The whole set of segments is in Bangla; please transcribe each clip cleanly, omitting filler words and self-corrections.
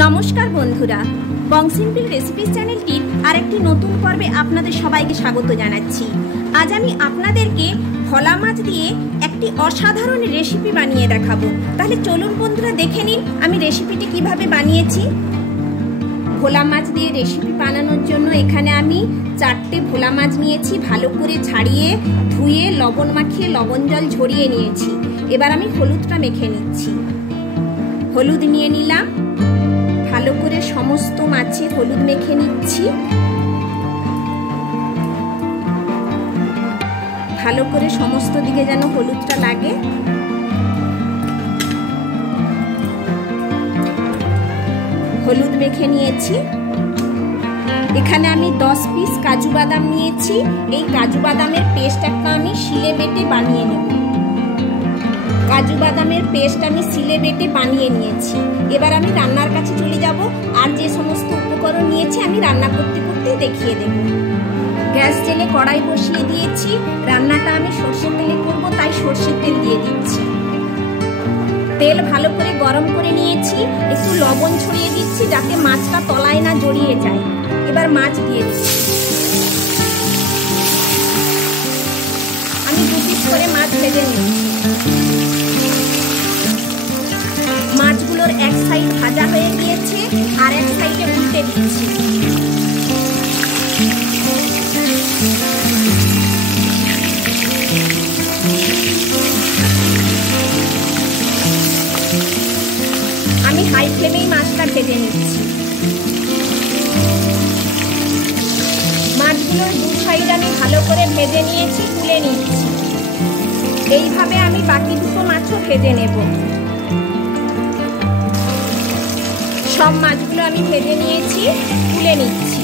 নমস্কার বন্ধুরা, বংসিম্পল রেসিপিস চ্যানেলটির আরেকটি নতুন পর্বে আপনাদের সবাইকে স্বাগত জানাচ্ছি। আজ আমি আপনাদেরকে ভোলা মাছ দিয়ে একটি অসাধারণ রেসিপি বানিয়ে দেখাবো। তাহলে চলুন বন্ধুরা, দেখে নিন আমি রেসিপিটি কিভাবে বানিয়েছি। ভোলা মাছ দিয়ে রেসিপি বানানোর জন্য এখানে আমি 4টে ভোলা মাছ নিয়েছি, ভালো করে ছাড়িয়ে ধুয়ে লবণ মাখিয়ে লবণ জল ঝরিয়ে নিয়েছি। এবার আমি হলুদটা মেখে নিচ্ছি। হলুদ নিয়ে নিলাম, ভালো করে সমস্ত মাছে হলুদ মেখে নিচ্ছি। ভালো করে সমস্ত দিকে যেন হলুদটা লাগে। হলুদ মেখে নিয়েছি। এখানে আমি 10 পিস কাজু বাদাম নিয়েছি। এই কাজু বাদামের পেস্ট একটা আমি শিলে বেটে বানিয়ে নেব। কাজু বাদামের পেস্ট আমি শিলে বেটে বানিয়ে নিয়েছি। এবার আমি রান্নার কাছে চলে যাব, আর যে সমস্ত উপকরণ নিয়েছি আমি রান্না করতে করতে দেখিয়ে দেব। গ্যাস জেলে কড়াই বসিয়ে দিয়েছি। রান্নাটা আমি সরষের তেলে করব, তাই সরষের তেল দিয়ে দিচ্ছি। তেল ভালো করে গরম করে নিয়েছি। একটু লবণ ছড়িয়ে দিচ্ছি যাতে মাছটা তলায় না জড়িয়ে যায়। এবার মাছ দিয়ে দিচ্ছি। আমি 2 পিস করে মাছ ভেজে নিচ্ছি। মাছগুলোর এক সাইড ভাজা হয়ে গিয়েছে, আর এক সাইডে উল্টে দিচ্ছি। আমি হাই ফ্লেমেই মাছটা ভেজে নিচ্ছি। মাছগুলোর 2 সাইড আমি ভালো করে ভেজে নিয়েছি, তুলে নিচ্ছি। এইভাবে আমি বাকি 2টো মাছও ভেজে নেব। সব মাছগুলো আমি ভেজে নিয়েছি, তুলে নিচ্ছি।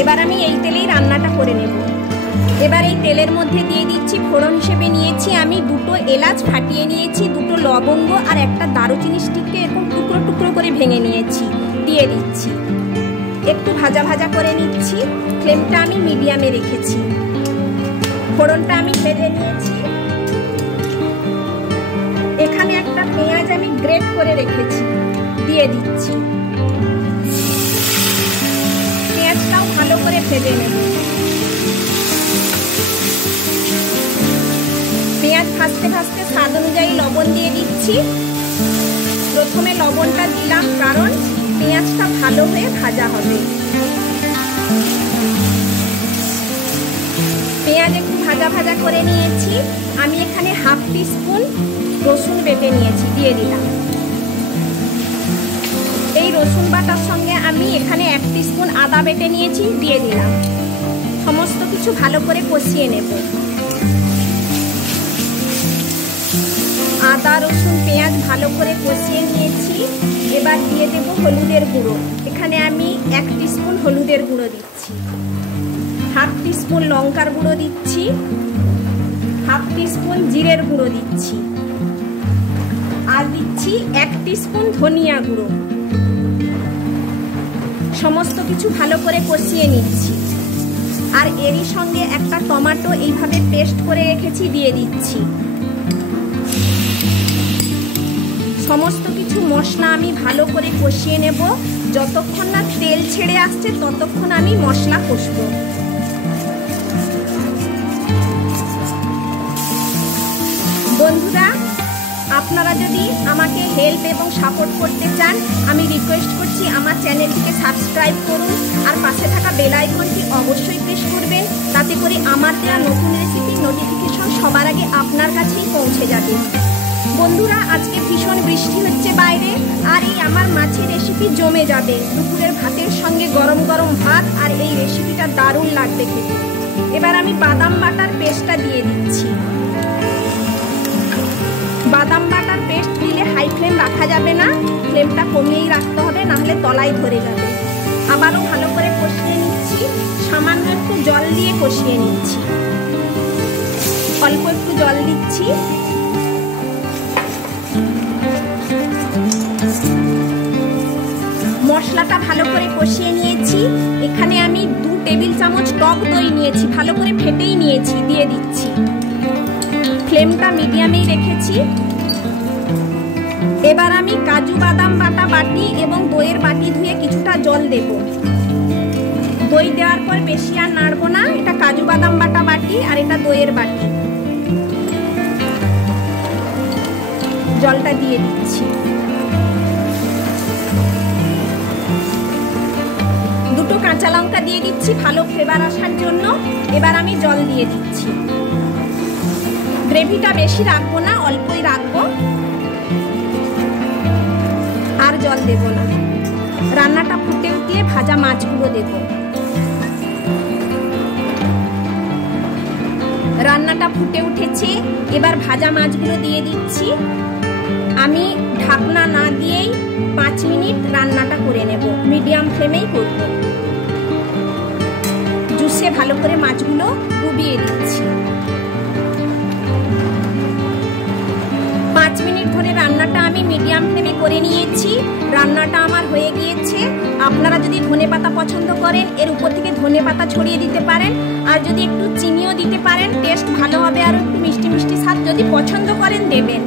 এবার আমি এই তেলেই রান্নাটা করে নেব। এবার এই তেলের মধ্যে দিয়ে দিচ্ছি, ফোড়ন হিসেবে নিয়েছি আমি 2টো এলাচ ফাটিয়ে নিয়েছি, 2টো লবঙ্গ আর একটা দারুচিনি স্টিককে এরকম টুকরো টুকরো করে ভেঙে নিয়েছি, দিয়ে দিচ্ছি। একটু ভাজা ভাজা করে নিচ্ছি। ফ্লেমটা আমি মিডিয়ামে রেখেছি। ফোড়নটা আমি ভেজে নিয়েছি। এখানে একটা পেঁয়াজ আমি গ্রেট করে রেখেছি, দিয়ে দিচ্ছি। পেঁয়াজটাও ভালো করে ভেজে নেব। পেঁয়াজ ভাজতে ভাজতে স্বাদ অনুযায়ী লবণ দিয়ে দিচ্ছি। প্রথমে লবণটা দিলাম কারণ পেঁয়াজটা ভালো হয়ে ভাজা হবে। পেঁয়াজ একটু ভাজা ভাজা করে নিয়েছি। আমি এখানে 1/2 টিস্পুন রসুন বেটে নিয়েছি, দিয়ে দিলাম। এই রসুন বাটার সঙ্গে আমি এখানে 1 টিস্পুন আদা বেটে নিয়েছি, দিয়ে দিলাম। সমস্ত কিছু ভালো করে কষিয়ে নেব। আদা রসুন পেঁয়াজ ভালো করে কষিয়ে নিয়েছি। এবার দিয়ে দেব হলুদের গুঁড়ো। এখানে আমি 1 টিস্পুন হলুদের গুঁড়ো দিচ্ছি। 1/2 টিস্পুন লঙ্কার গুঁড়ো দিচ্ছি। 1/2 টিস্পুন জিরের গুঁড়ো দিচ্ছি। আর দিচ্ছি 1 টিস্পুন ধনিয়া গুঁড়ো। সমস্ত কিছু ভালো করে কষিয়ে নিচ্ছি। আর এরই সঙ্গে একটা টমেটো এইভাবে পেস্ট করে রেখেছি, দিয়ে দিচ্ছি। সমস্ত কিছু মশলা আমি ভালো করে কষিয়ে নেব। যতক্ষণ না তেল ছেড়ে আসছে ততক্ষণ আমি মশলা কষবো। বন্ধুরা, আপনারা যদি আমাকে হেল্প এবং সাপোর্ট করতে চান, আমি রিকোয়েস্ট করছি আমার চ্যানেলটিকে সাবস্ক্রাইব করুন, আর পাশে থাকা বেল আইকনটি অবশ্যই প্রেস করবেন। তাতে করে আমার দেওয়া নতুন রেসিপির নোটিফিকেশন সবার আগে আপনার কাছেই পৌঁছে যাবে। বন্ধুরা, আজকে ভীষণ বৃষ্টি হচ্ছে বাইরে, আর এই আমার মাছের রেসিপি জমে যাবে। দুপুরের ভাতের সঙ্গে গরম গরম ভাত, আর এই রেসিপিটা দারুণ লাগবে খেতে। এবার আমি বাদাম বাটার পেস্টটা দিয়ে দিচ্ছি। বাদাম বাটার পেস্ট দিলে হাই ফ্লেম রাখা যাবে না, ফ্লেমটা কমিয়েই রাখতে হবে, নাহলে তলায় ধরে যাবে। আবারও ভালো করে কষিয়ে নিচ্ছি। সামান্য একটু জল দিয়ে কষিয়ে নিচ্ছি। অল্প একটু জল দিচ্ছি। মশলাটা ভালো করে কষিয়ে নিয়েছি। এখানে আমি 2 টেবিল চামচ টক দই নিয়েছি, ভালো করে ফেটেই নিয়েছি, দিয়ে দিচ্ছি। ফ্লেমটা মিডিয়ামেই রেখেছি। এবার আমি কাজু বাদাম বাটা বাটি এবং দইয়ের বাটি ধুয়ে কিছুটা জল দেব। দই দেওয়ার পর বেশি আর নাড়বো না। এটা কাজু বাদাম বাটা বাটি আর এটা দইয়ের বাটি। জলটা দিয়ে দিচ্ছি। দুটো কাঁচা লঙ্কা দিয়ে দিচ্ছি ভালো ফ্লেভার আসার জন্য। এবার আমি জল দিয়ে দিচ্ছি। গ্রেভিটা বেশি রাখবো না, অল্পই রাখবো, আর জল দেব না। রান্নাটা ফুটে উঠলে ভাজা মাছগুলো দেব। রান্নাটা ফুটে উঠেছে, এবার ভাজা মাছগুলো দিয়ে দিচ্ছি। আমি ঢাকনা না দিয়েই 5 মিনিট রান্নাটা করে নেব, মিডিয়াম ফ্লেমেই করব। জুসে ভালো করে মাছগুলো ডুবিয়ে দিচ্ছি। 5 মিনিট ধরে রান্নাটা আমি মিডিয়াম ফ্লেমে করে নিয়েছি। রান্নাটা আমার হয়ে গিয়েছে। আপনারা যদি ধনেপাতা পছন্দ করেন এর উপর থেকে ধনেপাতা ছড়িয়ে দিতে পারেন, আর যদি একটু চিনিও দিতে পারেন টেস্ট ভালো হবে, আর একটু মিষ্টি মিষ্টি স্বাদ যদি পছন্দ করেন দেবেন।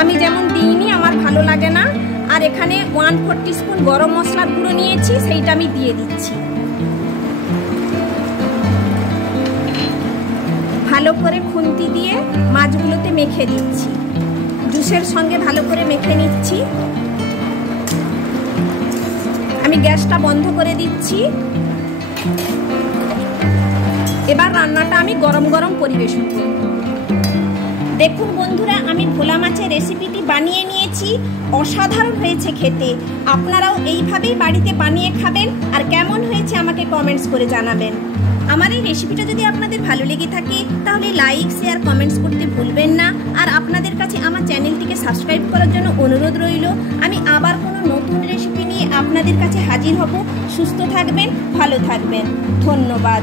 আমি যেমন দিইনি, আমার ভালো লাগে না। আর এখানে 1/4 টিস্পুন গরম মশলার গুঁড়ো নিয়েছি, সেইটা আমি দিয়ে দিচ্ছি। ভালো করে খুন্তি দিয়ে মাছগুলোতে মেখে দিচ্ছি। জুসের সঙ্গে ভালো করে মেখে নিচ্ছি। আমি গ্যাসটা বন্ধ করে দিচ্ছি। এবার রান্নাটা আমি গরম গরম পরিবেশন করব। দেখুন বন্ধুরা, আমি ভোলা মাছের রেসিপিটি বানিয়ে নিয়েছি। অসাধারণ হয়েছে খেতে। আপনারাও এইভাবেই বাড়িতে বানিয়ে খাবেন, আর কেমন হয়েছে আমাকে কমেন্টস করে জানাবেন। আমার এই রেসিপিটা যদি আপনাদের ভালো লেগে থাকে তাহলে লাইক, শেয়ার, কমেন্টস করতে ভুলবেন না। আর আপনাদের কাছে আমার চ্যানেলটিকে সাবস্ক্রাইব করার জন্য অনুরোধ রইল। আমি আবার কোনো নতুন রেসিপি নিয়ে আপনাদের কাছে হাজির হব। সুস্থ থাকবেন, ভালো থাকবেন। ধন্যবাদ।